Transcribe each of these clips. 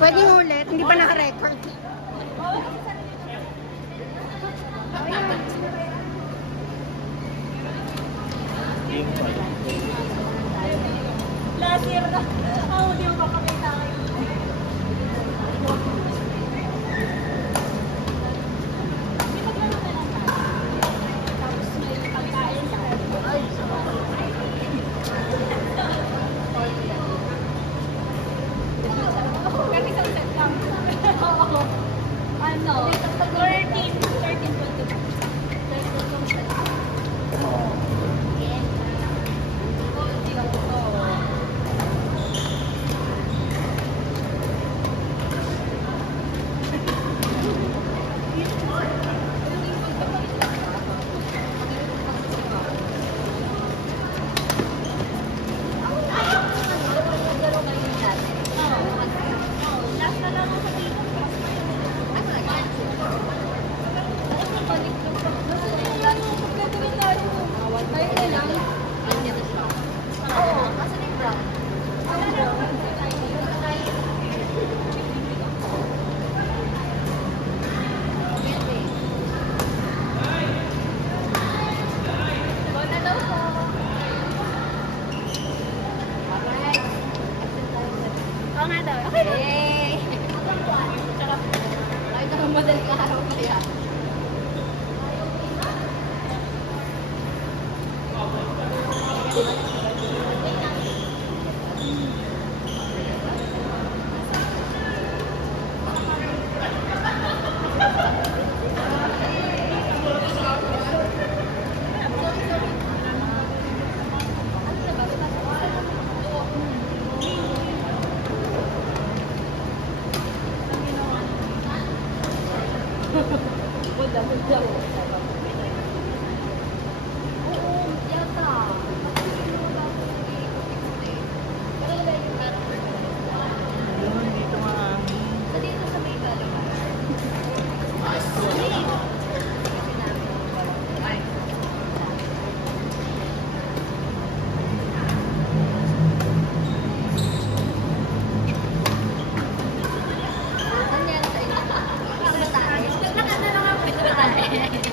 Pwede ulit, hindi pa naka-record. Last year na. Hindi mo makakita kayo. Ano? 13, 22.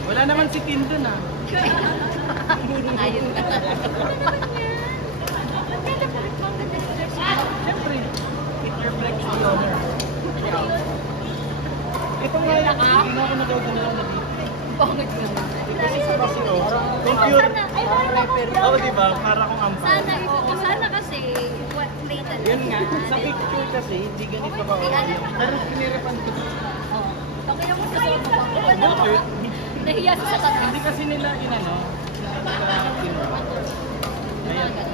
Wala naman si Tim dun ah. Ayun na. Siyempre, it reflects the owner. Ito nga yung hindi ako nagagalaw na dito. Pangit naman. Kasi sa kasi oh, kung pure, oo diba, para kung ampal. Sana kasi, what later. Yun nga, sa picture kasi, hindi ganito ka pero pinirapan ko. Okay naman sa sobrang. Nahiya sa tatlo. Hindi kasi nila inano,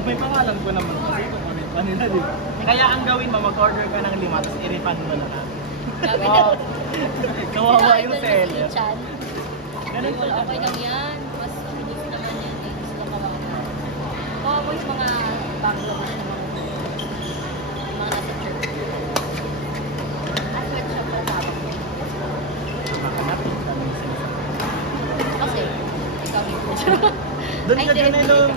may pangalan ko naman kasi kung ano pa nila di ba? Kaya ang gawin mo, mag-order ka ng 5 tapos i-refund mo na lang. Oo. Kawawa yung seller. Ganun po. Okay lang yan. Mas mabilis naman yan. Hindi sila kawawa. Kawawa yung mga backlog na naman. Mga nasa church. Sweatshop na tapos. Makanapin sa mga Okay. Ikaw yung doon ka dyan eh doon.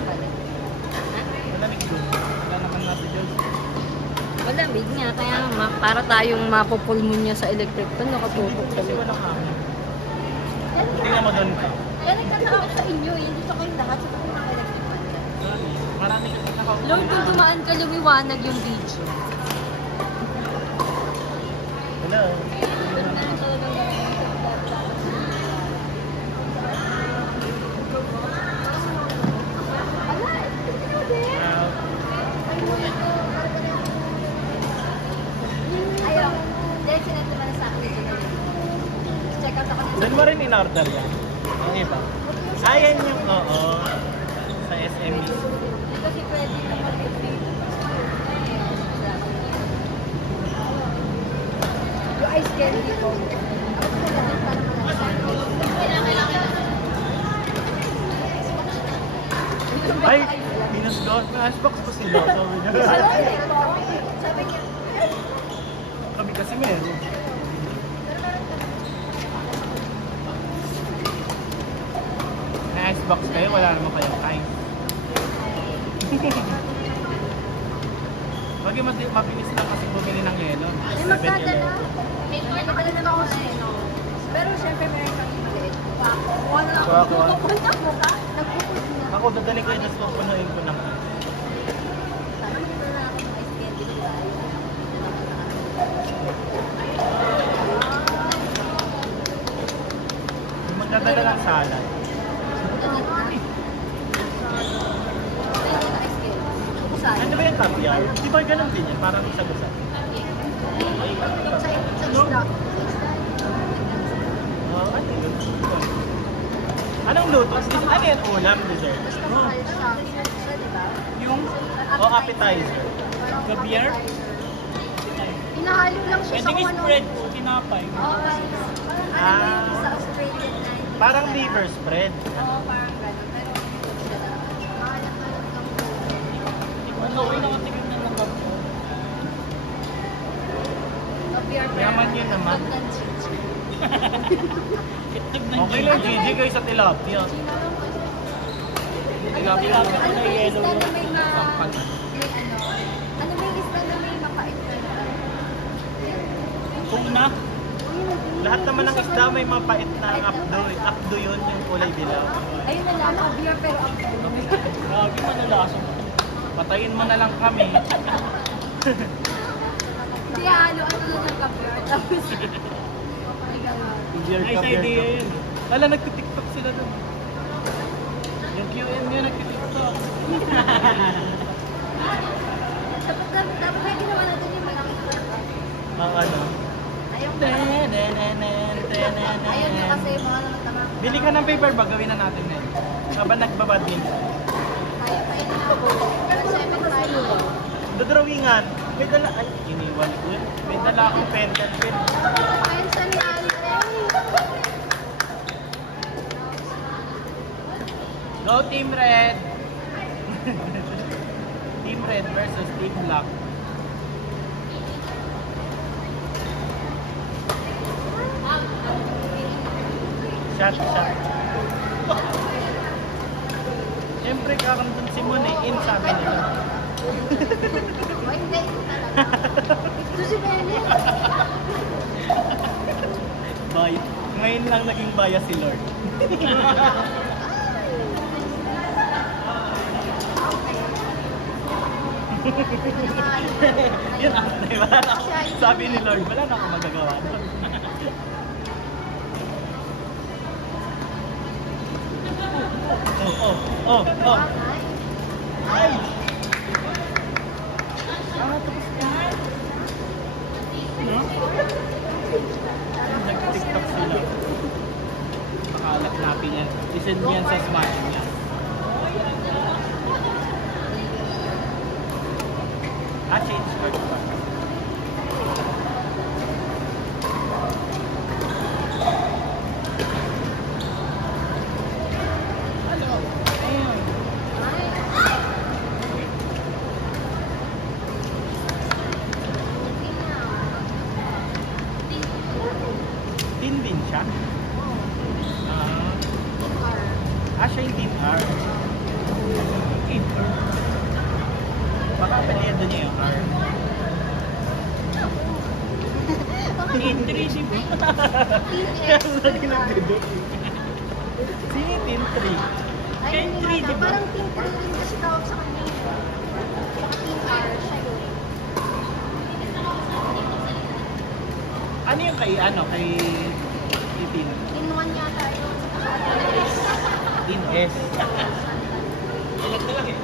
Malamig doon. Wala naman nasa dyan. Malamig nga, kaya para tayong mapupulmonya sa electric fan, nakatupok Kasi kami. walang hangin. Tingnan mo doon ka. Kaya nagkasakot sa inyo. Hindi sa kayong lahat. Sa kayong mga electric fan. Marami kasi nakaupo. Lord, kung dumaan ka, lumiwanag yung video. Hello. Ayaw. Direct sinento na sa akin. Check out ako. Doon mo rin in-order yan. Ang iba. Ayan yung, oo. Sa SM. Kasi pwede na mag-review. Yung ice candy ko. Ay, pinasgaw. Flashbox ko sila. Sabi niya, Kami kasi meron. May icebox kayo, wala naman kayong ice. Pag mabilis lang kasi bumili ng yelo. magdadala. 7-Eleven. May magdadala ako sa ino. Pero syempre meron kang maliit. Wala Kuha. ako. Pupunta mo ka? Nagpupunta na. Ako, dadali ko yun, tapos pupunuin ko ng Sana magdadala ako ng ice candy nila. magdadala ng salad. Ano ba yung caviar? Di ba ganun din yan? Parang sagusan. Sa isda. Oh, ano yun? Anong luto? Ano yan? Ulam, dessert? Mahal siya. Siya, di ba? Yung appetizer. Caviar? Hinahalo lang siya sa kung ano. tinapay. Oo, parang sa Australian na. Parang liver spread. Oo, parang gano'n. Pero mahalang-halang lang po. Ano, ay nakatigil na ng gabi. Caviar, pero Yaman yun naman. wag ng chichi. Okay lang, Gigi kayo sa tilapia. Ano ba yung isda na may ano? Ano ba yung isda na may mapait na? Tuna. Lahat naman ng isda may mapait na apdo. Apdo yun, yung kulay dilaw. Ayun na lang, caviar pero ang Grabe, manalaso. Patayin mo na lang kami. Hindi, halo-ano lang ng caviar. Tapos, ay gano'n. Nice idea yun. Wala, nagtitiktok sila doon. Yung QM nyo nagtitiktok. Dapat kaya ginawa natin yung malaking talaga. Ang ano? Ayaw ko Ayaw niya kasi mga naman tama. Bili ka ng paper bag, gawin na natin ngayon. Habang nagbabadminton. Tayo na ako. Pero 7 tayo. Dodrawingan. May dala, ay, iniwan ko yun. May dala akong pencil pen. Pencil ni Andre. Go Team Red! Team Red versus Team Black. Shot. Siyempre, kakamdun si Mon eh. In sa amin nila. O hindi, talaga. Ito si Bene. Ngayon lang naging bias si Lord. Yun ang, diba? Sabi ni Lord, wala na akong magagawa. Oh. Ay! Tapos ka. No? Nag-tiktok sila. Pakalat natin yan. Isend yan sa smart niya. Change word pa. Hello. Ayun. Tin din siya? Siya yung Team R. Team R. Baka apelido niya yung R. Team 3 si Team Sino yung Team 3? Ay, Team 3, hindi di ba? Parang Team 3 rin kasi tawag sa kanya. Saka Team R, siya yun. Ano yung kay Team? Team 1 yata yun. Team S. Ilag na lang eh.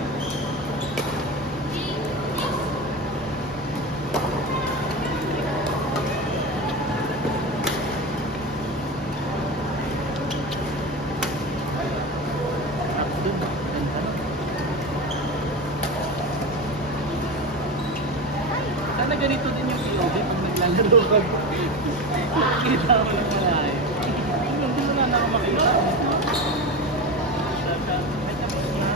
Sana ganito din yung POV pag naglalaro ka. Kita mo lang malayo. Hindi mo na ako makita. May tapos na.